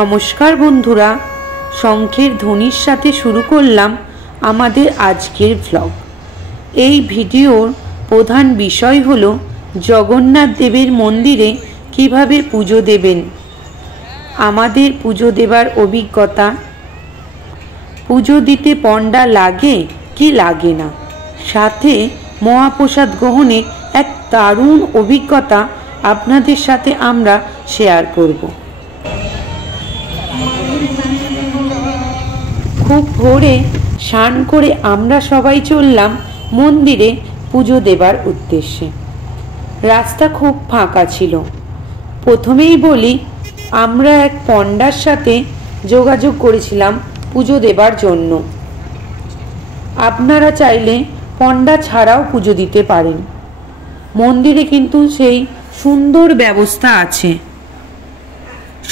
নমস্কার বন্ধুরা, শঙ্খের ধ্বনির সাথে শুরু করলাম আমাদের আজকের ব্লগ। এই ভিডিওর প্রধান বিষয় হলো জগন্নাথ দেবের মন্দিরে কিভাবে পুজো দেবেন, আমাদের পুজো দেবার অভিজ্ঞতা, পুজো দিতে পণ্ডা লাগে কি লাগে না, সাথে মহাপ্রসাদ গ্রহণে এক দারুণ অভিজ্ঞতা আপনাদের সাথে আমরা শেয়ার করব। খুব ভোরে স্নান করে আমরা সবাই চললাম মন্দিরে পুজো দেবার উদ্দেশ্যে। রাস্তা খুব ফাঁকা ছিল। প্রথমেই বলি, আমরা এক পণ্ডার সাথে যোগাযোগ করেছিলাম পুজো দেবার জন্য। আপনারা চাইলে পণ্ডা ছাড়াও পুজো দিতে পারেন। মন্দিরে কিন্তু সেই সুন্দর ব্যবস্থা আছে।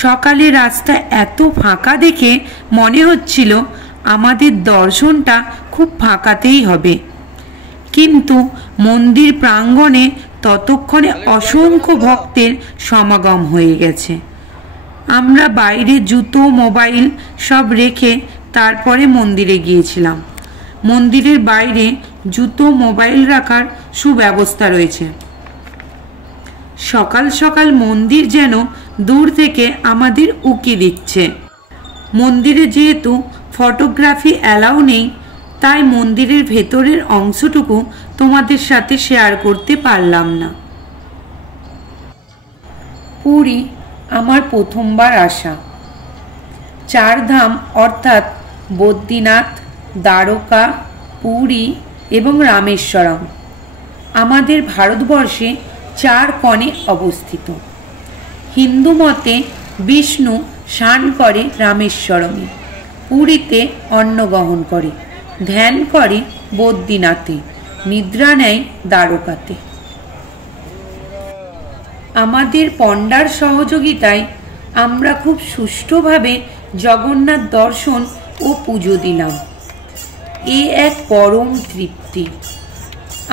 সকালে রাস্তা এত ফাঁকা দেখে মনে হচ্ছিল আমাদের দর্শনটা খুব ফাঁকাতেই হবে, কিন্তু মন্দির প্রাঙ্গণে ততক্ষণে অসংখ্য ভক্তের সমাগম হয়ে গেছে। আমরা বাইরে জুতো মোবাইল সব রেখে তারপরে মন্দিরে গিয়েছিলাম। মন্দিরের বাইরে জুতো মোবাইল রাখার সুব্যবস্থা রয়েছে। সকাল সকাল মন্দির যেন দূর থেকে আমাদের উকি দিচ্ছে। মন্দিরে যেহেতু ফটোগ্রাফি অ্যালাউ নেই, তাই মন্দিরের ভেতরের অংশটুকু তোমাদের সাথে শেয়ার করতে পারলাম না। পুরী আমার প্রথমবার আসা। চারধাম অর্থাৎ বদ্রীনাথ, দ্বারকা, পুরী এবং রামেশ্বরম আমাদের ভারতবর্ষে 4 কোণে অবস্থিত। হিন্দু মতে বিষ্ণু স্নান করে রামেশ্বরমে, পুরীতে অন্ন গ্রহণ করে, ধ্যান করে বদ্রীনাথে, নিদ্রা নেয় দ্বারকাতে। আমাদের পণ্ডার সহযোগিতায় আমরা খুব সুষ্ঠুভাবে জগন্নাথ দর্শন ও পুজো দিলাম। এ এক পরম তৃপ্তি।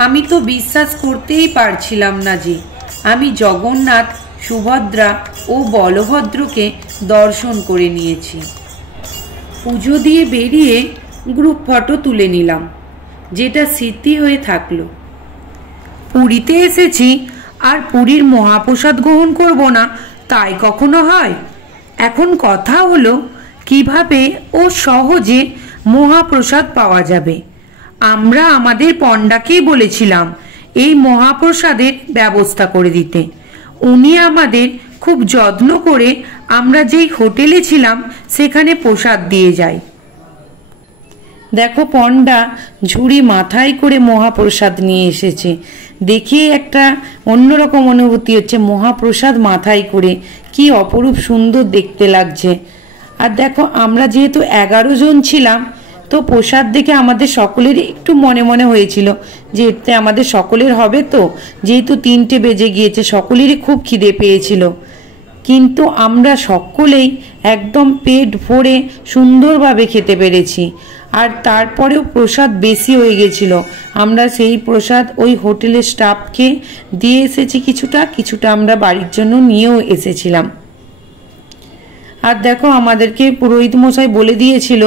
আমি তো বিশ্বাস করতেই পারছিলাম না যে আমি জগন্নাথ, সুভদ্রা ও বলভদ্রকে দর্শন করে নিয়েছি। পুজো দিয়ে বেরিয়ে গ্রুপ ফটো তুলে নিলাম, যেটা স্মৃতি হয়ে থাকলো। পুরীতে এসেছি আর পুরীর মহাপ্রসাদ গ্রহণ করব না, তাই কখনো হয়? এখন কথা হলো কিভাবে ও সহজে মহাপ্রসাদ পাওয়া যাবে। আমরা আমাদের পণ্ডাকেই বলেছিলাম এই মহাপ্রসাদের ব্যবস্থা করে দিতে। উনি আমাদের খুব যত্ন করে আমরা যেই হোটেলে ছিলাম সেখানে প্রসাদ দিয়ে যায়। দেখো, পণ্ডা ঝুড়ি মাথায় করে মহাপ্রসাদ নিয়ে এসেছে। দেখে একটা অন্যরকম অনুভূতি হচ্ছে, মহাপ্রসাদ মাথায় করে, কি অপরূপ সুন্দর দেখতে লাগছে। আর দেখো, আমরা যেহেতু 11 জন ছিলাম, তো প্রসাদ দেখে আমাদের সকলের একটু মনে মনে হয়েছিল যে এতে আমাদের সকলের হবে তো, যেহেতু 3টে বেজে গিয়েছে, সকলেরই খুব খিদে পেয়েছিল। কিন্তু আমরা সকলেই একদম পেট ভরে সুন্দরভাবে খেতে পেরেছি। আর তারপরেও প্রসাদ বেশি হয়ে গেছিল। আমরা সেই প্রসাদ ওই হোটেলের স্টাফকে দিয়ে এসেছি, কিছুটা আমরা বাড়ির জন্য নিয়েও এসেছিলাম। আর দেখো, আমাদেরকে পুরোহিত মশাই বলে দিয়েছিল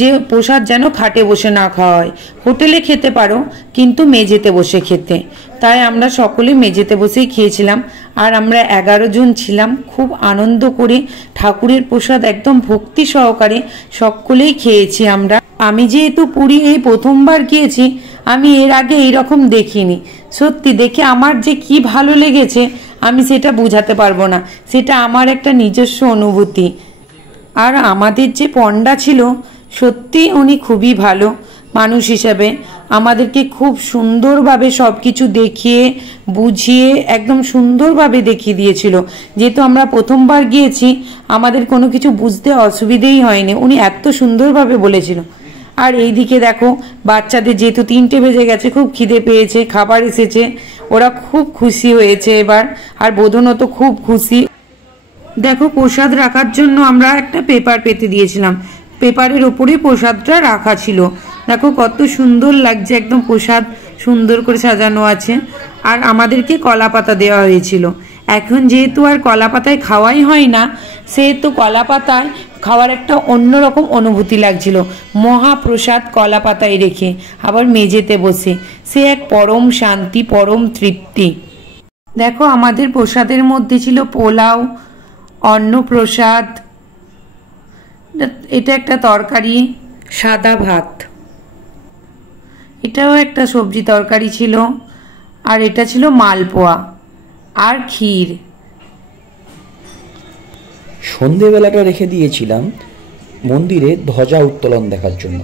যে প্রসাদ যেন খাটে বসে না খাওয়া হয়। হোটেলে খেতে পারো, কিন্তু মেঝেতে বসে খেতে। তাই আমরা সকলে মেঝেতে বসেই খেয়েছিলাম। আর আমরা 11 জন ছিলাম, খুব আনন্দ করে ঠাকুরের প্রসাদ একদম ভক্তি সহকারে সকলেই খেয়েছি আমরা। আমি যেহেতু পুরী এই প্রথমবার গিয়েছি, আমি এর আগে এইরকম দেখিনি। সত্যি দেখে আমার যে কি ভালো লেগেছে আমি সেটা বোঝাতে পারবো না। সেটা আমার একটা নিজস্ব অনুভূতি। আর আমাদের যে পণ্ডা ছিল, সত্যি উনি খুবই ভালো মানুষ হিসেবে। আমাদেরকে খুব সুন্দরভাবে সব কিছু দেখিয়ে বুঝিয়ে একদম সুন্দরভাবে দেখিয়ে দিয়েছিল। যেহেতু আমরা প্রথমবার গিয়েছি, আমাদের কোনো কিছু বুঝতে অসুবিধেই হয়নি। উনি এত সুন্দরভাবে বলেছিল। আর এইদিকে দেখো, বাচ্চাদের যেহেতু 3টে বেজে গেছে, খুব খিদে পেয়েছে, খাবার এসেছে, ওরা খুব খুশি হয়েছে এবার। আর বোধনও তো খুব খুশি। দেখো, প্রসাদ রাখার জন্য আমরা একটা পেপার পেতে দিয়েছিলাম, পেপারের ওপরে প্রসাদটা রাখা ছিল। দেখো কত সুন্দর লাগছে, একদম প্রসাদ সুন্দর করে সাজানো আছে। আর আমাদেরকে কলা পাতা দেওয়া হয়েছিল। এখন যেহেতু আর কলা পাতায় খাওয়াই হয় না, সেহেতু কলা পাতায় খাওয়ার একটা অন্যরকম অনুভূতি লাগছিল। মহাপ্রসাদ কলা পাতায় রেখে আবার মেঝেতে বসে, সে এক পরম শান্তি, পরম তৃপ্তি। দেখো, আমাদের প্রসাদের মধ্যে ছিল পোলাও, অন্নপ্রসাদ, এটা একটা তরকারি, সাদা ভাত, এটাও একটা সবজি তরকারি ছিল, আর এটা ছিল মালপোয়া আর ক্ষীর। সন্ধেবেলাটা রেখে দিয়েছিলাম মন্দিরে ধ্বজা উত্তোলন দেখার জন্য,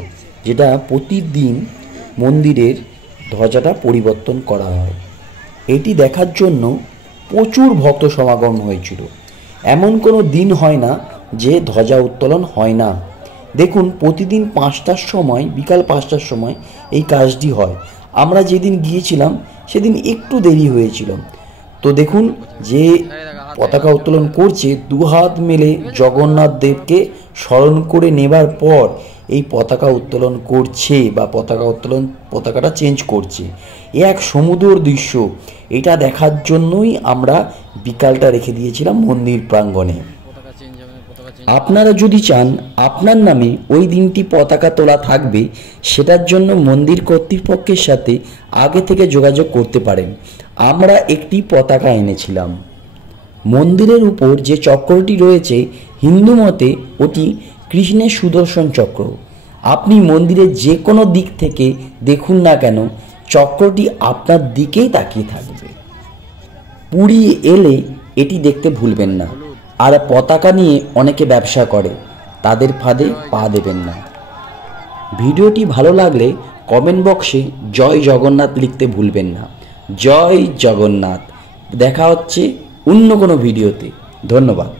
যেটা প্রতিদিন মন্দিরের ধ্বজাটা পরিবর্তন করা হয়। এটি দেখার জন্য প্রচুর ভক্ত সমাগম হয়েছিল। এমন কোনো দিন হয় না যে ধ্বজা উত্তোলন হয় না। দেখুন, প্রতিদিন 5টার সময়, বিকাল 5টার সময় এই কাজটি হয়। আমরা যেদিন গিয়েছিলাম সেদিন একটু দেরি হয়েছিল। তো দেখুন, যে পতাকা উত্তোলন করছে, দুহাত মেলে জগন্নাথ দেবকে স্মরণ করে নেবার পর এই পতাকা উত্তোলন করছে বা পতাকাটা চেঞ্জ করছে। এ এক সমুদ্র দৃশ্য। এটা দেখার জন্যই আমরা বিকালটা রেখে দিয়েছিলাম মন্দির প্রাঙ্গণে। আপনারা যদি চান আপনার নামে ওই দিনটি পতাকা তোলা থাকবে, সেটার জন্য মন্দির কর্তৃপক্ষের সাথে আগে থেকে যোগাযোগ করতে পারেন। আমরা একটি পতাকা এনেছিলাম। মন্দিরের উপর যে চক্রটি রয়েছে, হিন্দু মতে ওটি কৃষ্ণের সুদর্শন চক্র। আপনি মন্দিরের যে কোনো দিক থেকে দেখুন না কেন, চক্রটি আপনার দিকেই তাকিয়ে থাকবে। পুরী এলে এটি দেখতে ভুলবেন না। আর পতাকা নিয়ে অনেকে ব্যবসা করে, তাদের ফাঁদে পা দেবেন না। ভিডিওটি ভালো লাগলে কমেন্ট বক্সে জয় জগন্নাথ লিখতে ভুলবেন না। জয় জগন্নাথ। দেখা হচ্ছে অন্য কোনো ভিডিওতে। ধন্যবাদ।